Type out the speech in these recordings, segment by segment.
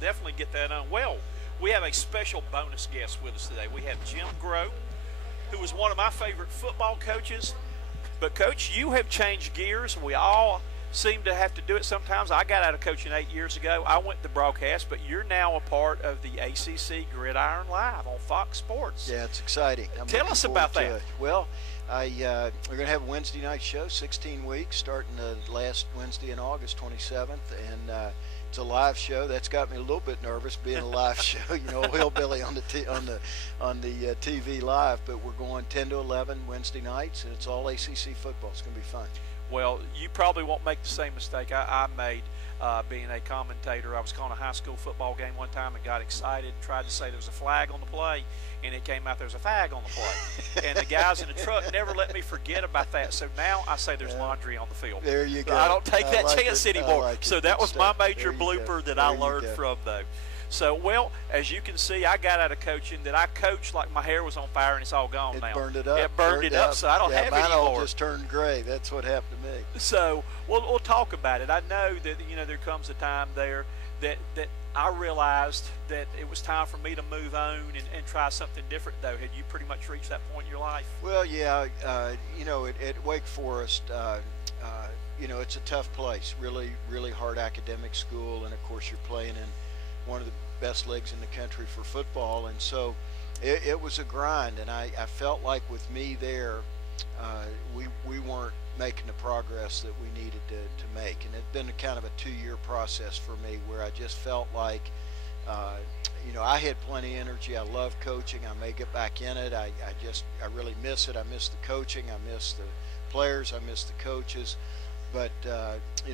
definitely get that on. Well, we have a special bonus guest with us today. We have Jim Grobe, who was one of my favorite football coaches. But, Coach, you have changed gears. We all seem to have to do it sometimes. I got out of coaching 8 years ago. I went to broadcast, but you're now a part of the ACC Gridiron Live on Fox Sports. Yeah, it's exciting. Tell us about that. Well, we're going to have a Wednesday night show, 16 weeks, starting the last Wednesday in August, 27th, and it's a live show. That's got me a little bit nervous, being a live show. You know, hillbilly on the TV live. But we're going 10 to 11 Wednesday nights, and it's all ACC football. It's going to be fun. Well, you probably won't make the same mistake I made being a commentator. I was calling a high school football game one time and got excited and tried to say there was a flag on the play, and it came out there was a fag on the play. And the guys in the truck never let me forget about that. So now I say there's laundry on the field. There you go. I don't take that chance anymore. Like so that was my major blooper that I learned from, though. So, well, as you can see, I got out of coaching that I coached like my hair was on fire and it's all gone now. It burned it up. It burned it up, so I don't have it anymore. Mine all just turned gray. That's what happened to me. So we'll talk about it. I know that, there comes a time there that I realized that it was time for me to move on and try something different, though. Had you pretty much reached that point in your life? Well, yeah. At Wake Forest, it's a tough place. Really, really hard academic school, and of course you're playing in one of the best leagues in the country for football, and so it was a grind, and I felt like with me there, we weren't making the progress that we needed to make, and it's been a kind of a 2-year process for me where I just felt like I had plenty of energy. I love coaching. I may get back in it. I really miss it. I miss the coaching. I miss the players. I miss the coaches. But,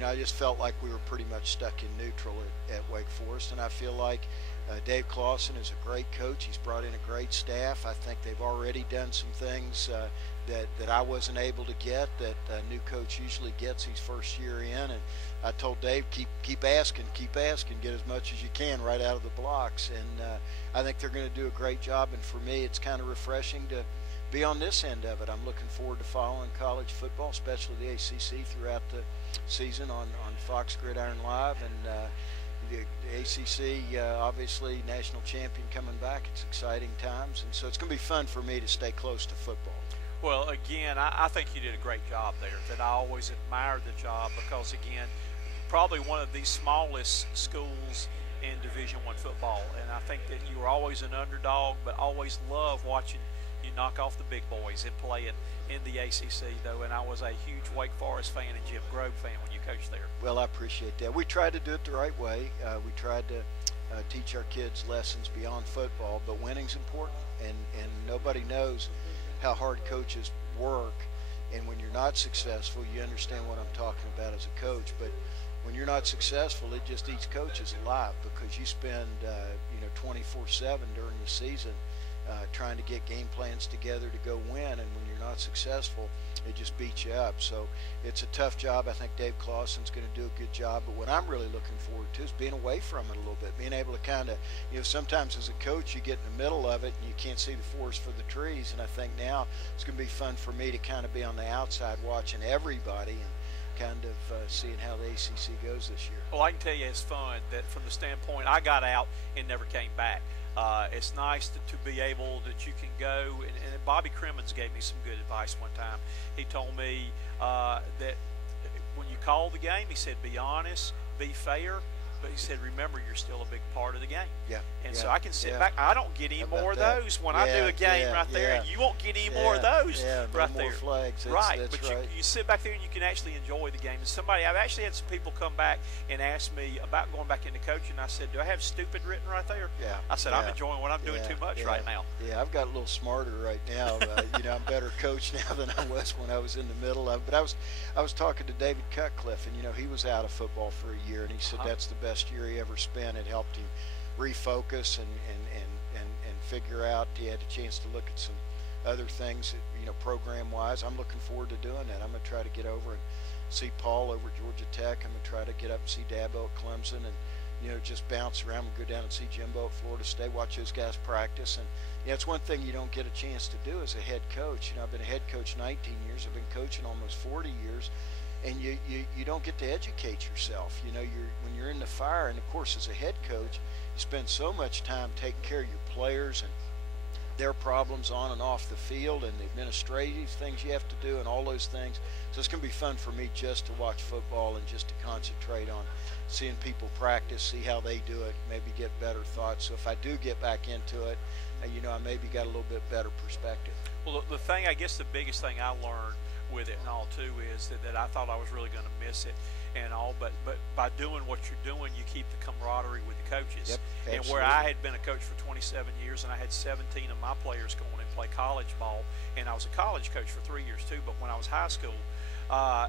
I just felt like we were pretty much stuck in neutral at Wake Forest. And I feel like Dave Clawson is a great coach. He's brought in a great staff. I think they've already done some things that I wasn't able to get, that a new coach usually gets his first year in. And I told Dave, keep asking, get as much as you can right out of the blocks. And I think they're going to do a great job. And for me, it's kind of refreshing to be on this end of it. I'm looking forward to following college football, especially the ACC, throughout the season on Fox Gridiron Live. And the ACC, obviously, national champion coming back. It's exciting times. And so it's going to be fun for me to stay close to football. Well, again, I think you did a great job there. That I always admired the job because, again, probably one of the smallest schools in Division I football. And I think that you were always an underdog, but always loved watching you knock off the big boys and playing in the ACC, though, and I was a huge Wake Forest fan and Jim Grobe fan when you coached there. Well, I appreciate that. We tried to do it the right way. We tried to teach our kids lessons beyond football, but winning's important, and nobody knows how hard coaches work, and when you're not successful, you understand what I'm talking about as a coach, but when you're not successful, it just eats coaches alive because you spend 24/7 during the season trying to get game plans together to go win, and when you're not successful, it just beats you up. So it's a tough job. I think Dave Clawson's going to do a good job, but what I'm really looking forward to is being away from it a little bit, being able to kind of, sometimes as a coach you get in the middle of it and you can't see the forest for the trees, and I think now it's going to be fun for me to kind of be on the outside watching everybody and kind of seeing how the ACC goes this year. Well, I can tell you it's fun that from the standpoint I got out and never came back. It's nice to be able that you can go, and Bobby Crimmins gave me some good advice one time. He told me that when you call the game, he said, be honest, be fair, but he said, remember, you're still a big part of the game. Yeah. And so I can sit back. I don't get any more of those when I do a game right there, and you won't get any more of those right there. More flags. That's but you sit back there and you can actually enjoy the game. And I've actually had some people come back and ask me about going back into coaching. I said, do I have stupid written right there? Yeah. I said, I'm enjoying what I'm doing too much right now. Yeah, I've got a little smarter right now. I'm a better coach now than I was when I was in the middle of it. But I was talking to David Cutcliffe, and he was out of football for a year, and he said that's the best year he ever spent. It helped him refocus and figure out. He had a chance to look at some other things, program wise. I'm looking forward to doing that. I'm going to try to get over and see Paul over at Georgia Tech. I'm going to try to get up and see Dabo at Clemson, and just bounce around and go down and see Jimbo at Florida State, watch those guys practice. And it's one thing you don't get a chance to do as a head coach. I've been a head coach 19 years. I've been coaching almost 40 years. and you don't get to educate yourself. You know, when you're in the fire, and of course as a head coach, you spend so much time taking care of your players and their problems on and off the field and the administrative things you have to do and all those things. So it's going to be fun for me just to watch football and just to concentrate on seeing people practice, see how they do it, maybe get better thoughts. So if I do get back into it, you know, I maybe got a little bit better perspective. Well, the thing, I guess the biggest thing I learned with it and all too is that I thought I was really going to miss it and all, but by doing what you're doing, you keep the camaraderie with the coaches. Yep, and where I had been a coach for 27 years and I had 17 of my players going and play college ball, and I was a college coach for 3 years too, but when I was high school,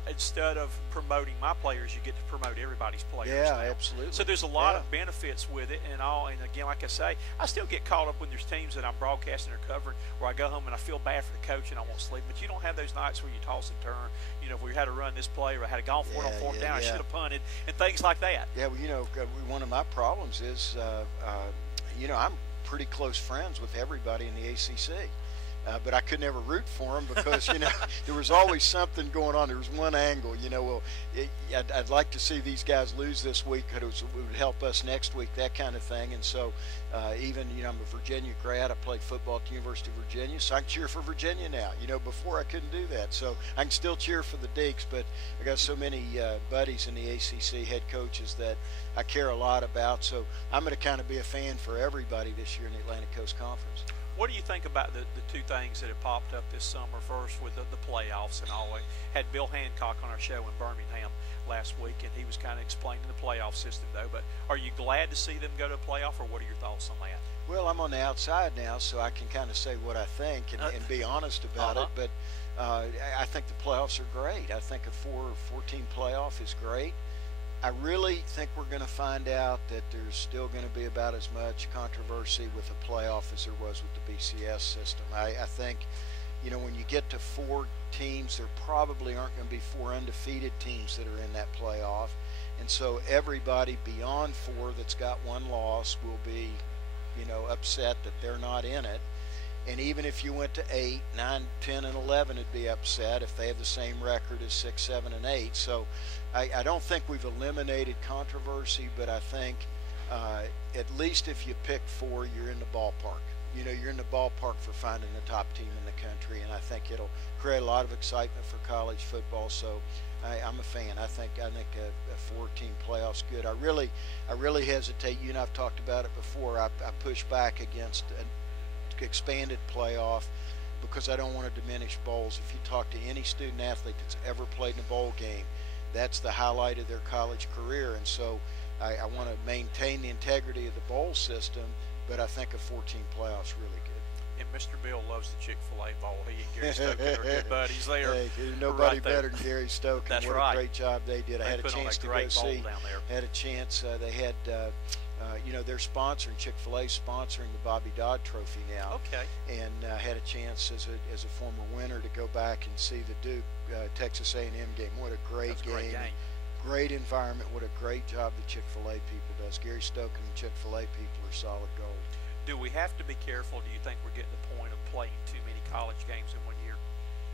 instead of promoting my players, you get to promote everybody's players. Yeah, now. absolutely. So there's a lot of benefits with it and all. And again, like I say, I still get caught up when there's teams that I'm broadcasting or covering where I go home and I feel bad for the coach and I won't sleep. But you don't have those nights where you toss and turn. You know, if we had to run this play or I had a gone for it on fourth down, I should have punted and things like that. Yeah, well, you know, one of my problems is, you know, I'm pretty close friends with everybody in the ACC. But I could never root for them because, you know, there was always something going on. There was one angle, you know, well, I'd like to see these guys lose this week because it would help us next week, that kind of thing. And so even, you know, I'm a Virginia grad. I played football at the University of Virginia, so I can cheer for Virginia now. You know, before I couldn't do that. So I can still cheer for the Deacs, but I got so many buddies in the ACC, head coaches, that I care a lot about. So I'm going to kind of be a fan for everybody this year in the Atlantic Coast Conference. What do you think about the two things that have popped up this summer? First, with the playoffs and all. We had Bill Hancock on our show in Birmingham last week, and he was kind of explaining the playoff system, though. But are you glad to see them go to a playoff, or what are your thoughts on that? Well, I'm on the outside now, so I can kind of say what I think and be honest about it. But I think the playoffs are great. I think a 4-team playoff is great. I really think we're going to find out that there's still going to be about as much controversy with the playoff as there was with the BCS system. I think, you know, when you get to 4 teams, there probably aren't going to be 4 undefeated teams that are in that playoff. And so everybody beyond 4 that's got 1 loss will be, you know, upset that they're not in it. And even if you went to 8, 9, 10, and 11, it'd be upset if they have the same record as 6, 7, and 8. So I don't think we've eliminated controversy, but I think at least if you pick 4, you're in the ballpark. You know, you're in the ballpark for finding the top team in the country, and I think it'll create a lot of excitement for college football. So I'm a fan. I think a 4-team playoff's good. I really hesitate. You and I've talked about it before. I push back against an expanded playoff because I don't want to diminish bowls. If you talk to any student athlete that's ever played in a bowl game, that's the highlight of their college career. And so I want to maintain the integrity of the bowl system, but I think a 4-team playoff's really good. And Mr. Bill loves the Chick-fil-A Bowl. He and Gary Stokin are good buddies there. Hey, nobody better than Gary Stokin. That's what right. A great job they did. I had a chance to go see. Had a chance. They had, you know, they're sponsoring, Chick-fil-A sponsoring the Bobby Dodd Trophy now. Okay. And had a chance as a former winner to go back and see the Duke Texas A&M game. What a great game. Great environment. What a great job the Chick-fil-A people does. Gary Stokin and Chick-fil-A people are solid gold. Do we have to be careful? Do you think we're getting to the point of playing too many college games in 1 year?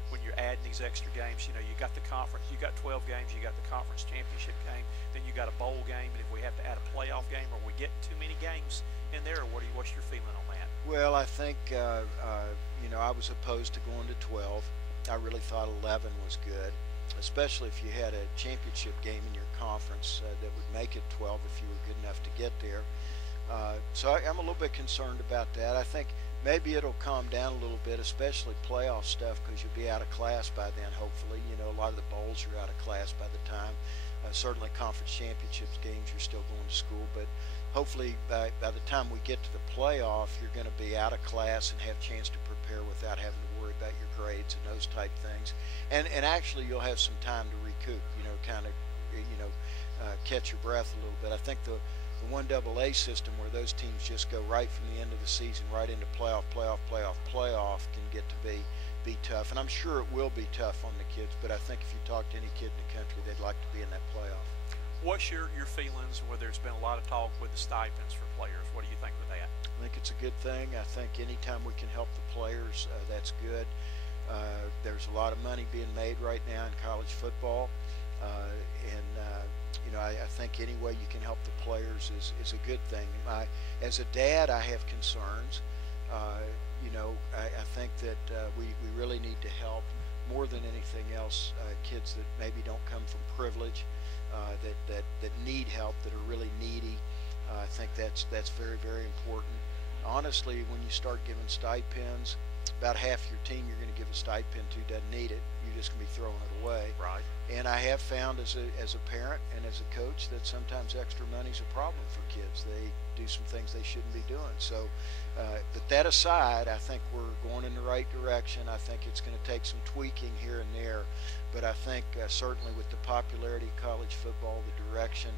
When you're adding these extra games, you know, you got the conference, you got 12 games, you got the conference championship game, then you got a bowl game, and if we have to add a playoff game, are we getting too many games in there, or what's your feeling on that? Well, I think, you know, I was opposed to going to 12. I really thought 11 was good, especially if you had a championship game in your conference that would make it 12 if you were good enough to get there. So I'm a little bit concerned about that. I think maybe it'll calm down a little bit, especially playoff stuff, because you'll be out of class by then, hopefully. You know, a lot of the bowls are out of class by the time. Certainly conference championships games, you're still going to school, but hopefully by the time we get to the playoff, you're going to be out of class and have a chance to prepare without having to worry about your grades and those type things. And actually you'll have some time to recoup, you know, kind of, you know, catch your breath a little bit. I think the 1AA system, where those teams just go right from the end of the season right into playoff can get to be tough, and I'm sure it will be tough on the kids, but I think if you talk to any kid in the country, they'd like to be in that playoff. What's your feelings where there's been a lot of talk with the stipends for players? What do you think with that? I think it's a good thing. I think anytime we can help the players, that's good. There's a lot of money being made right now in college football. I think any way you can help the players is a good thing. As a dad, I have concerns. I think that we really need to help more than anything else kids that maybe don't come from privilege, that need help, that are really needy. I think that's very, very important. Honestly, when you start giving stipends, about half your team you're going to give a stipend to doesn't need it. You're just going to be throwing it away. Right. And I have found as a parent and as a coach that sometimes extra money is a problem for kids. They do some things they shouldn't be doing. So, but that aside, I think we're going in the right direction. I think it's going to take some tweaking here and there, but I think certainly with the popularity of college football, the direction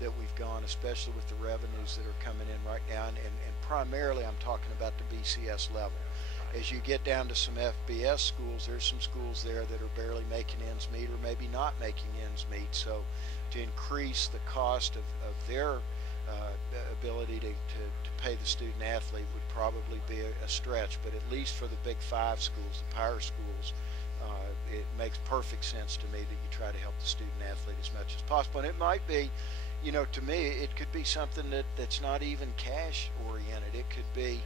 that we've gone, especially with the revenues that are coming in right now, and primarily I'm talking about the BCS level. As you get down to some FBS schools, there's some schools there that are barely making ends meet or maybe not making ends meet. So to increase the cost of their ability to pay the student athlete would probably be a stretch. But at least for the Big Five schools, the power schools, it makes perfect sense to me that you try to help the student athlete as much as possible. And it might be, to me, it could be something that's not even cash oriented. It could be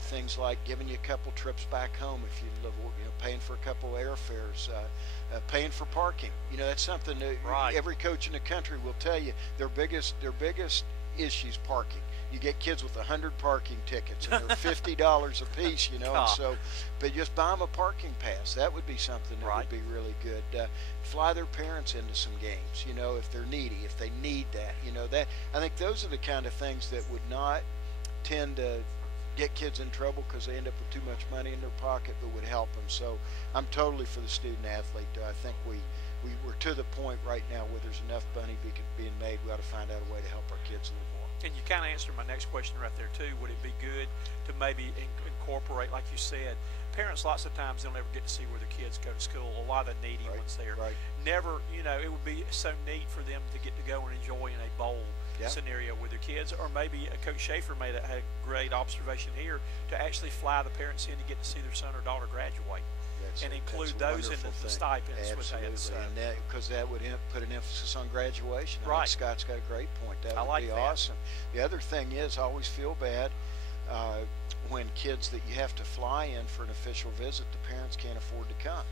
things like giving you a couple trips back home if you live, paying for a couple airfares, paying for parking. That's something that right. Every coach in the country will tell you their biggest issue is parking. You get kids with 100 parking tickets and they're $50 a piece, and so, but just buy them a parking pass. That would be something that right. would be really good. Fly their parents into some games, if they're needy, if they need that, that. I think those are the kind of things that would not tend to get kids in trouble because they end up with too much money in their pocket, but would help them. So I'm totally for the student athlete. I think we're to the point right now where there's enough money being made. We ought to find out a way to help our kids a little more. And you kind of answered my next question right there too. Would it be good to maybe incorporate, like you said, parents lots of times they'll never get to see where their kids go to school. A lot of the needy right. ones there. Right. Never, it would be so neat for them to get to go and enjoy in a bowl yeah. scenario with their kids, or maybe Coach Schaefer had a great observation here to actually fly the parents in to get to see their son or daughter graduate. And include those in the stipends. Absolutely, with that. So. And because that would put an emphasis on graduation. Right. I think Scott's got a great point. That would like be that. awesome. The other thing is, I always feel bad when kids that you have to fly in for an official visit, the parents can't afford to come.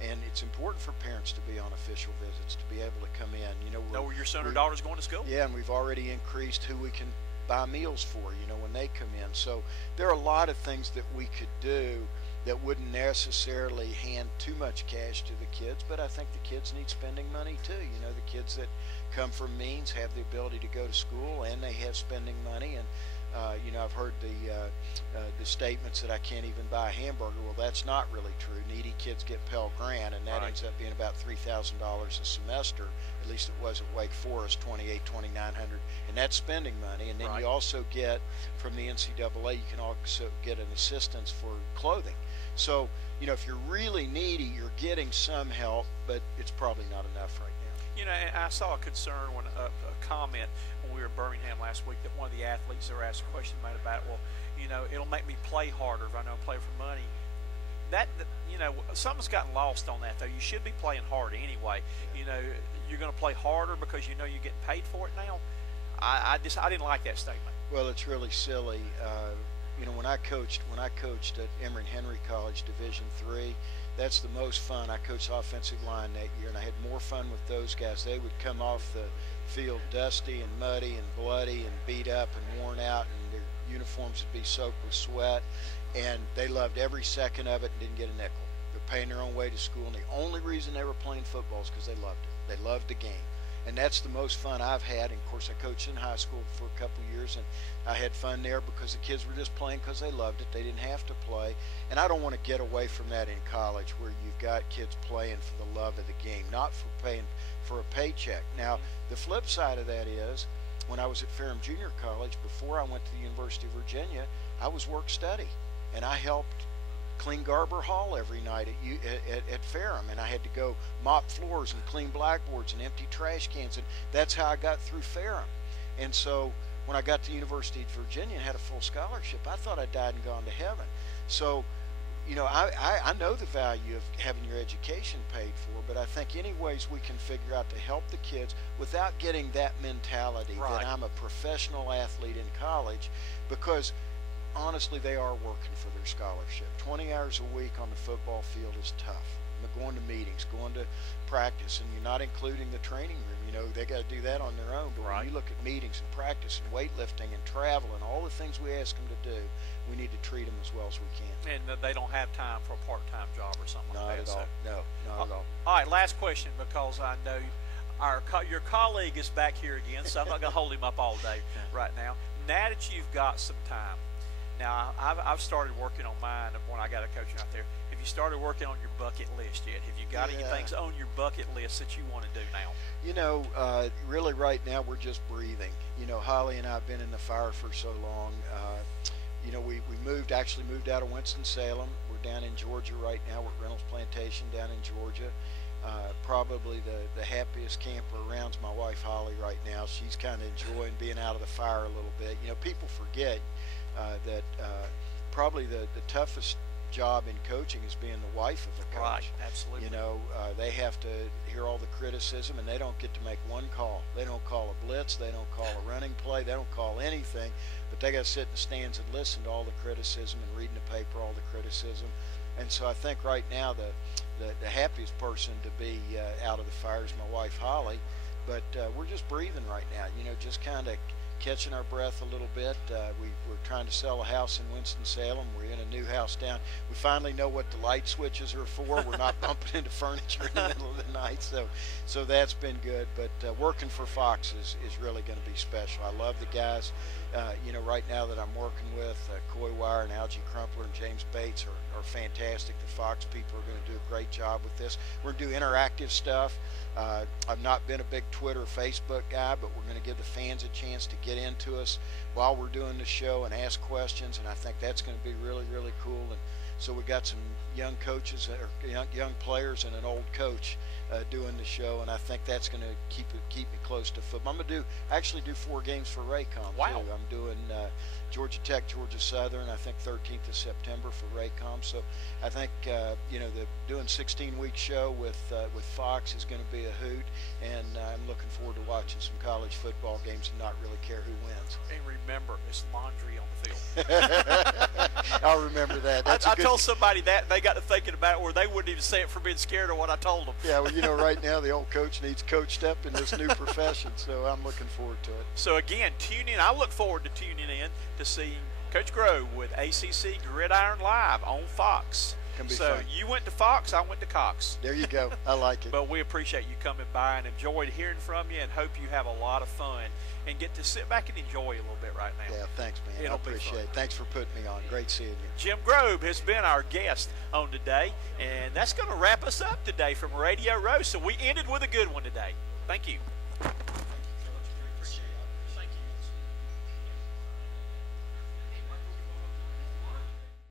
And it's important for parents to be on official visits, to be able to come in. Know where your son or daughter's going to school? Yeah, and we've already increased who we can buy meals for, when they come in. So there are a lot of things that we could do that wouldn't necessarily hand too much cash to the kids, but I think the kids need spending money too. The kids that come from means have the ability to go to school and they have spending money. And I've heard the statements that I can't even buy a hamburger. Well, that's not really true. Needy kids get Pell Grant, and that right. ends up being about $3,000 a semester. At least it was at Wake Forest, $2,900, and that's spending money. And then right. you also get from the NCAA, you can also get an assistance for clothing. So, if you're really needy, you're getting some help, but it's probably not enough right now. And I saw a concern when a comment when we were in Birmingham last week that one of the athletes there asked a question made about, well, it'll make me play harder if I don't play for money. That something's gotten lost on that though. You should be playing hard anyway. You're going to play harder because you get paid for it now. I didn't like that statement. Well, it's really silly. When I coached at Emory Henry College Division III, that's the most fun. I coached offensive line that year, and I had more fun with those guys. They would come off the field dusty and muddy and bloody and beat up and worn out, and their uniforms would be soaked with sweat, and they loved every second of it and didn't get a nickel. They're paying their own way to school, and the only reason they were playing football is because they loved it. They loved the game. And that's the most fun I've had. And of course, I coached in high school for a couple of years, and I had fun there because the kids were just playing because they loved it. They didn't have to play. And I don't want to get away from that in college, where you've got kids playing for the love of the game, not for paying for a paycheck. Now, the flip side of that is, when I was at Ferrum Junior College, before I went to the University of Virginia, I was work-study, and I helped clean Garber Hall every night at Ferrum, and I had to go mop floors and clean blackboards and empty trash cans, and that's how I got through Ferrum. And so when I got to the University of Virginia and had a full scholarship, I thought I died and gone to heaven. So I know the value of having your education paid for, but I think any ways we can figure out to help the kids without getting that mentality that I'm a professional athlete in college, because honestly, they are working for their scholarship. 20 hours a week on the football field is tough. Going to meetings, going to practice, and you're not including the training room. They got to do that on their own. But when you look at meetings and practice and weightlifting and travel and all the things we ask them to do, we need to treat them as well as we can. And they don't have time for a part-time job or something not like that. Not at all. No, not at all. All right, last question, because I know your colleague is back here again, so I'm not going to hold him up all day right now. Now that you've got some time, now I've started working on mine when I got a coaching out there. Have you started working on your bucket list yet? Have you got any things on your bucket list that you want to do now? Really right now we're just breathing. Holly and I have been in the fire for so long. We moved out of Winston-Salem. We're down in Georgia right now. We're at Reynolds Plantation down in Georgia. Probably the happiest camper around is my wife Holly right now. She's kind of enjoying being out of the fire a little bit. People forget that probably the toughest job in coaching is being the wife of a coach. Right, absolutely. They have to hear all the criticism, and they don't get to make one call. They don't call a blitz. They don't call a running play. They don't call anything, but they got to sit in the stands and listen to all the criticism and read in the paper all the criticism. And so I think right now the happiest person to be out of the fire is my wife Holly, but we're just breathing right now. Just kind of catching our breath a little bit. We're trying to sell a house in Winston-Salem. We're in a new house down. We finally know what the light switches are for. We're not bumping into furniture in the middle of the night, so that's been good. But working for Fox is really going to be special. I love the guys. Right now that I'm working with, Coy Wire and Algie Crumpler and James Bates are fantastic. The Fox people are going to do a great job with this. We're going to do interactive stuff. I've not been a big Twitter or Facebook guy, but we're going to give the fans a chance to get into us while we're doing the show and ask questions, and I think that's going to be really, really cool. And so we got some young coaches or young players and an old coach doing the show, and I think that's going to keep me close to football. I'm going to actually do 4 games for Raycom. Wow. Too. I'm doing Georgia Tech, Georgia Southern, I think 13th of September for Raycom. So I think doing 16-week show with Fox is going to be a hoot, and I'm looking forward to watching some college football games and not really care who wins. And remember, it's laundry on the field. I'll remember that. I told somebody that, and they got to thinking about it where they wouldn't even say it for being scared of what I told them. Yeah, well, right now the old coach needs coached up in this new profession, so I'm looking forward to it. So again, tune in. I look forward to tuning in to seeing Coach Grobe with ACC Gridiron Live on Fox. Can be so fun. You went to Fox, I went to Cox. There you go. I like it. But we appreciate you coming by and enjoyed hearing from you, and hope you have a lot of fun and get to sit back and enjoy a little bit right now. Yeah, thanks, man. I appreciate it. Thanks for putting me on. Great seeing you. Jim Grobe has been our guest on today, and that's going to wrap us up today from Radio Row. So we ended with a good one today. Thank you.